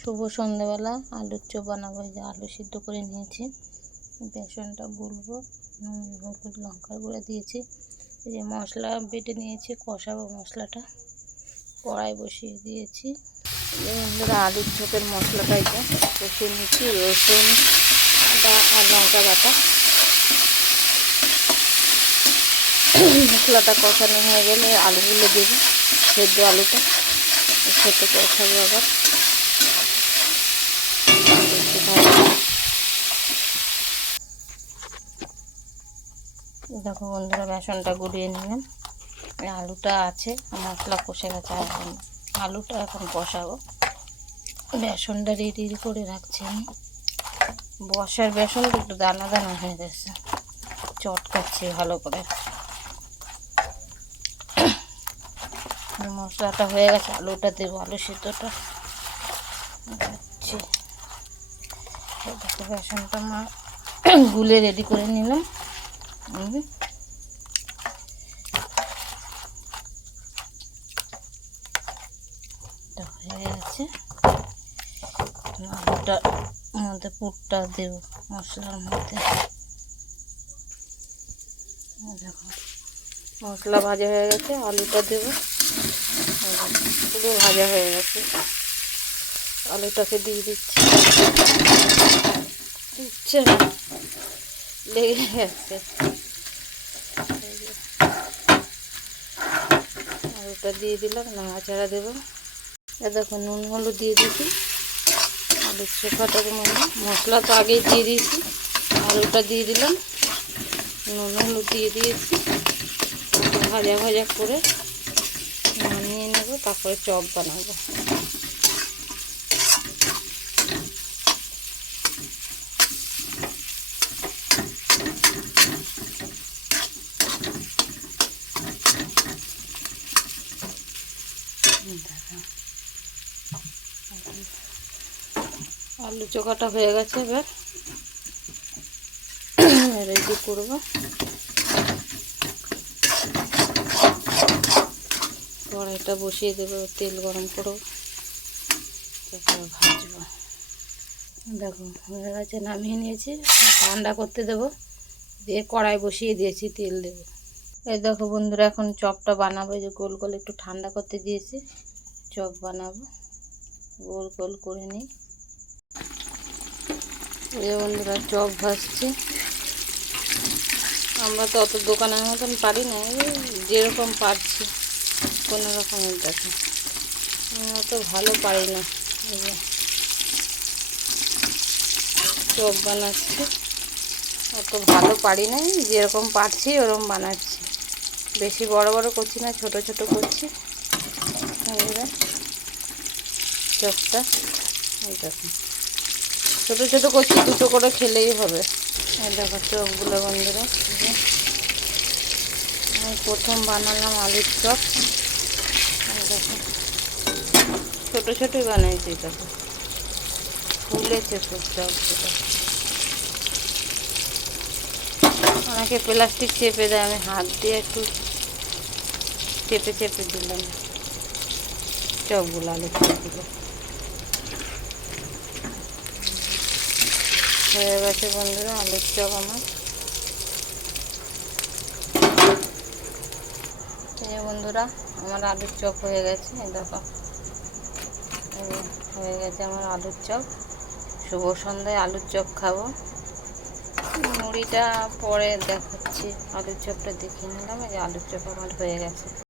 শুভ সন্ধ্যাবেলা আলুর চপ বানাবো। এই যে আলু সিদ্ধ করে নিয়েছি, বেসনটা গুলবো, নুন হলুদ লঙ্কার গুঁড়া দিয়েছি। এই যে মশলা বেটে নিয়েছি, কষাবো মশলাটা। কড়াই বসিয়ে দিয়েছি। বন্ধুরা আলুর চপের মশলাটা এটা কষিয়ে নিয়েছি, রসুন আদা আর লঙ্কা বাটা। মশলাটা কষানো হয়ে গেলে আলুগুলো দেবো, সেদ্ধ আলুটা সেদ্ধ কষাবো। আবার দেখো বন্ধুরা, বেসনটা গুলিয়ে নিলাম, আলুটা আছে, মশলা কষে গেছে। আলুটা এখন কষাবো। বেসনটা রেডি করে রাখছি আমি। বসার বেসনটা একটু দানা দানা হয়ে গেছে, চটকাচ্ছি ভালো করে। মশলাটা হয়ে গেছে, আলুটা দেবো, আলু সিদ্ধটা দিচ্ছি। দেখো বেসনটা মা গুলে রেডি করে নিলাম। হয়ে গেছে, আলুটার মধ্যে পুরটা দেবো মশলার মধ্যে। দেখো মশলা ভাজা হয়ে গেছে, আলুটা দেবো, পুরো ভাজা হয়ে গেছে। আলুটাকে দিয়ে দিচ্ছি, দিচ্ছে লেগে গেছে। আলুটা দিয়ে দিলাম, নাড়াচাড়া দেবো। দেখো নুন হলুদ দিয়ে দিয়েছি আলুর চোখাটার মধ্যে। মশলা তো আগেই দিয়ে দিয়েছি, আলুটা দিয়ে দিলাম, নুন হলুদ দিয়ে দিয়েছি। ভাজা ভাজা করে নামিয়ে নেব, তারপরে চপ বানাবো। আলু চোখাটা হয়ে গেছে, এবার রেডি করবো। কড়াইটা বসিয়ে দেবো, তেল গরম করবো, তারপরে ভাজবো। দেখো হয়ে গেছে, নামিয়ে নিয়েছি, ঠান্ডা করতে দেবো, দিয়ে কড়াই বসিয়ে দিয়েছি, তেল দেবো। এই দেখো বন্ধুরা, এখন চপটা বানাবো। যে গোল গোল একটু ঠান্ডা করতে দিয়েছি, চপ বানাবো। গোল গোল করে নিই। এই বন্ধুরা চপ ভাজছি। আমরা তো অত দোকানের মতন পারি না, যেরকম পারছি কোনো রকমের। দেখো আমি অত ভালো পারি না, এই যে চপ বানাচ্ছি, অত ভালো পারি না, যেরকম পারছি ওরকম বানাচ্ছি। বেশি বড় বড় করছি না, ছোট ছোট করছি। চপটা এই দেখো ছোট ছোট করছি, দুটো করে খেলেই হবে। এই দেখো চপগুলো বন্ধুরা, আমি প্রথম বানালাম আলুর চপ। দেখো ছোট ছোটই বানাইছি, দেখো ফুলেছে খুব চপগুলো। অনেকে প্লাস্টিক চেপে দেয়, আমি হাত দিয়ে একটু চেপে চেপে দিলাম চপগুলো, আলুর চপগুলো। হয়ে গেছে বন্ধুরা আলুর চপ আমার। এই বন্ধুরা আমার আলুর চপ হয়ে গেছে, দেখো হয়ে গেছে আমার আলুর চপ। শুভ সন্ধ্যায় আলুর চপ খাবো। মুড়িটা পরে দেখাচ্ছি, আলুর চপটা দেখিয়ে নিলাম। এই যে আলুর চপ আমার হয়ে গেছে।